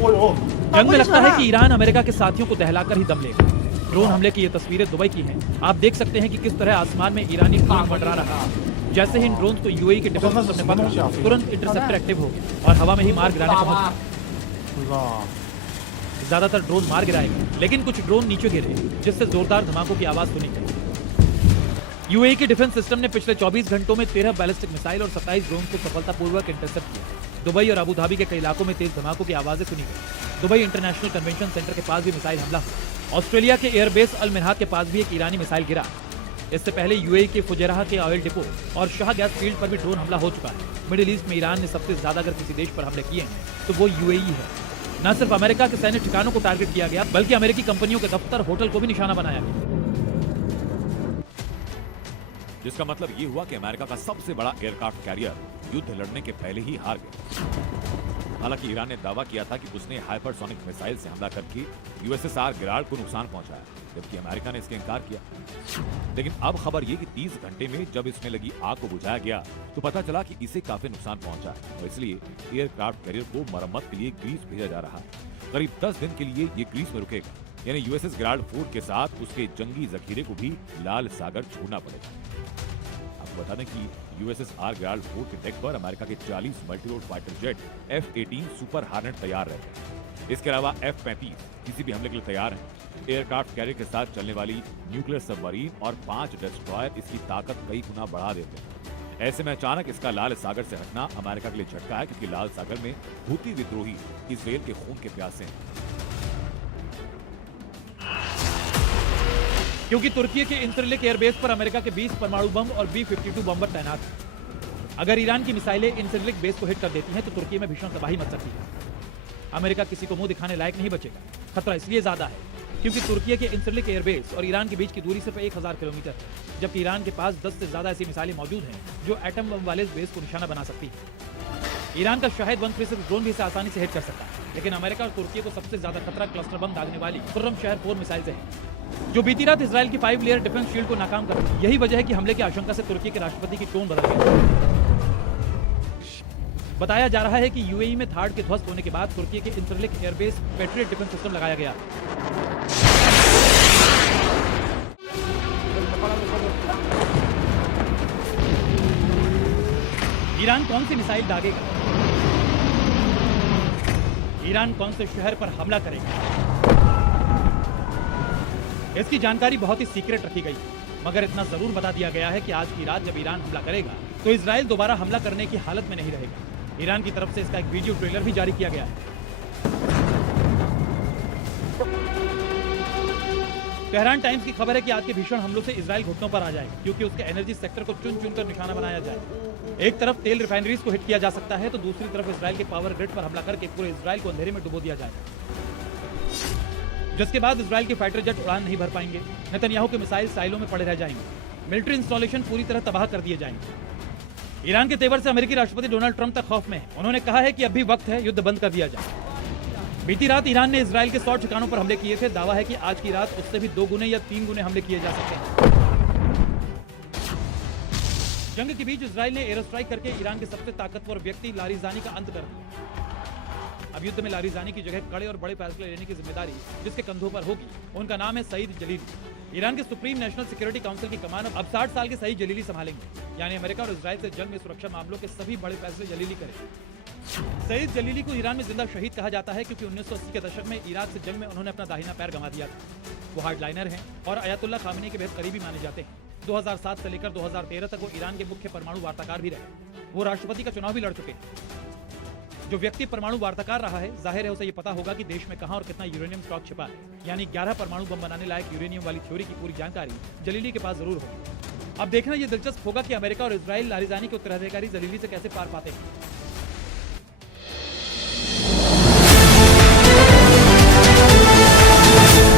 जंग में लगता है कि ईरान अमेरिका के साथियों को दहलाकर ही दम लेगा। ड्रोन हमले की ये तस्वीरें दुबई की हैं। आप देख सकते हैं कि किस तरह आसमान में ईरानी ड्रोन मंडरा रहा। जैसे ही इन ड्रोन को यूएई के डिफेंस सिस्टम ने पकड़ा, तुरंत इंटरसेप्टर एक्टिव हो गया और हवा में ही मार गिराने पहुंच गए। ज्यादातर ड्रोन मार गिराए गए, लेकिन कुछ ड्रोन नीचे गिरे, जिससे जोरदार धमाकों की आवाज सुनी गई। यूएई के डिफेंस सिस्टम ने पिछले 24 घंटों में 13 बैलिस्टिक मिसाइल और 27 ड्रोन को सफलतापूर्वक इंटरसेप्ट किया। दुबई और अबू धाबी के कई इलाकों में तेज धमाकों की आवाजें सुनी गई। दुबई इंटरनेशनल कन्वेंशन सेंटर के पास भी मिसाइल हमला हुआ। ऑस्ट्रेलिया के एयरबेस अल मिन्हाद के पास भी एक ईरानी मिसाइल गिरा। इससे पहले यूएई के फुजैराह के ऑयल डिपो और शाह गैस फील्ड पर भी ड्रोन हमला हो चुका है। मिडिल ईस्ट में ईरान ने सबसे ज्यादा अगर किसी देश पर हमले किए हैं तो वो यूएई है। न सिर्फ अमेरिका के सैन्य ठिकानों को टारगेट किया गया, बल्कि अमेरिकी कंपनियों के दफ्तर, होटल को भी निशाना बनाया गया। जिसका मतलब ये हुआ कि अमेरिका का सबसे बड़ा एयरक्राफ्ट कैरियर युद्ध लड़ने के पहले ही हार गया। हालांकि ईरान ने दावा किया था कि उसने हाइपरसोनिक मिसाइल से हमला करके यूएसएसआर गिराड को नुकसान पहुंचाया, जबकि अमेरिका ने इसका इनकार किया। लेकिन अब खबर ये कि 30 घंटे में जब इसमें लगी आग को बुझाया गया तो पता चला कि इसे काफी नुकसान पहुंचा है और इसलिए एयरक्राफ्ट कैरियर को मरम्मत के लिए ग्रीस भेजा जा रहा है। करीब 10 दिन के लिए ये ग्रीस में रुकेगा, यानी यूएसएस गिराड 4 के साथ उसके जंगी जखीरे को भी लाल सागर छोड़ना पड़ेगा। आपको बता दें कि यूएसएस गिराड 4 के डेक पर अमेरिका के 40 multirole fighter jet F-18 super hornet तैयार रहते हैं। इसके अलावा F-35 किसी भी हमले के लिए तैयार हैं। एयरक्राफ्ट कैरियर के साथ चलने वाली न्यूक्लियर सबमरीन और 5 डिस्ट्रॉयर इसकी ताकत कई गुना बढ़ा देते हैं। ऐसे में अचानक इसका लाल सागर से हटना अमेरिका के लिए झटका है, क्योंकि लाल सागर में हूती विद्रोही इजराइल के खून के प्यासे हैं। क्योंकि तुर्की के इंसरलिक एयरबेस पर अमेरिका के 20 परमाणु बम और B-52 बम्बर तैनात हैं। अगर ईरान की मिसाइलें इंसरलिक बेस को हिट कर देती हैं तो तुर्की में भीषण तबाही मच सकती है। अमेरिका किसी को मुंह दिखाने लायक नहीं बचेगा। खतरा इसलिए ज्यादा है क्योंकि तुर्की के इंसरलिक एयरबेस और ईरान के बीच की दूरी सिर्फ 1000 किलोमीटर है, जबकि ईरान के पास 10 से ज्यादा ऐसी मिसाइलें मौजूद हैं जो एटम बम वाले बेस को निशाना बना सकती है। ईरान का शाहिद 136 ड्रोन भी इसे आसानी से हिट कर सकता है, लेकिन अमेरिका और तुर्की को सबसे ज्यादा खतरा क्लस्टर बम दागने वाली खुर्रम शहर 4 मिसाइल से है, जो बीती रात इजराइल की 5 लेयर डिफेंस शील्ड को नाकाम कर दी। यही वजह है कि हमले की आशंका से तुर्की के राष्ट्रपति की टोन बदल गई। बताया जा रहा है कि यूएई में थार्ड के ध्वस्त होने के बाद तुर्की के इंसरलिक एयरबेस पैट्रियट डिफेंस सिस्टम लगाया गया। ईरान कौन सी मिसाइल दागेगा? ईरान कौन से शहर पर हमला करेगा? इसकी जानकारी बहुत ही सीक्रेट रखी गई, मगर इतना जरूर बता दिया गया है कि आज की रात जब ईरान हमला करेगा तो इजराइल दोबारा हमला करने की हालत में नहीं रहेगा। ईरान की तरफ से इसका एक वीडियो ट्रेलर भी जारी किया गया है। तेहरान टाइम्स की खबर है कि आज के भीषण हमलों से इजराइल घुटनों पर आ जाएगा, क्योंकि उसके एनर्जी सेक्टर को चुन चुनकर निशाना बनाया जाए। एक तरफ तेल रिफाइनरीज को हिट किया जा सकता है तो दूसरी तरफ इजराइल के पावर ग्रिड पर हमला करके पूरे इजराइल को अंधेरे में डुबो दिया जाएगा, जिसके बाद इजराइल के फाइटर जेट उड़ान नहीं भर पाएंगे। नेतन्याहू के मिसाइल साइलों में पड़े रह जाएंगे। मिलिट्री इंस्टॉलेशन पूरी तरह तबाह कर दिए जाएंगे। ईरान के तेवर से अमेरिकी राष्ट्रपति डोनाल्ड ट्रंप तक खौफ में है। उन्होंने कहा है कि अभी वक्त है, युद्ध बंद कर दिया जाए। बीती रात ईरान ने इजराइल के 100 ठिकानों पर हमले किए थे। दावा है कि आज की रात उससे भी 2 गुने या 3 गुने हमले किए जा सकते हैं। जंग के बीच इजराइल ने एयर स्ट्राइक करके ईरान के सबसे ताकतवर व्यक्ति लारिजानी का अंत कर दिया। अब युद्ध में लारिजानी की जगह कड़े और बड़े फैसले लेने की जिम्मेदारी जिसके कंधों पर होगी, उनका नाम है सईद जलीली। ईरान के सुप्रीम नेशनल सिक्योरिटी काउंसिल की कमान अब 60 साल के सईद जलीली संभालेंगे, यानी अमेरिका और इजराइल से जंग में सुरक्षा मामलों के सभी बड़े फैसले जलीली करेंगे। सईद जलीली को ईरान में जिंदा शहीद कहा जाता है, क्योंकि 1980 के दशक में इराक से जंग में उन्होंने अपना दाहिना पैर गंवा दिया था। वो हार्डलाइनर हैं और अयातुल्ला खामेनी के बेहद करीबी माने जाते हैं। 2007 से लेकर 2013 तक वो ईरान के मुख्य परमाणु वार्ताकार भी रहे। वो राष्ट्रपति का चुनाव भी लड़ चुके हैं। जो व्यक्ति परमाणु वार्ताकार रहा है, जाहिर है उसे ये पता होगा कि देश में कहां और कितना यूरेनियम स्टॉक छिपा है, यानी 11 परमाणु बम बनाने लायक यूरेनियम वाली थ्योरी की पूरी जानकारी जलीली के पास जरूर होगी। अब देखना ये दिलचस्प होगा कि अमेरिका और इजराइल लारिजानी के उत्तराधिकारी जलीली से कैसे पार पाते हैं।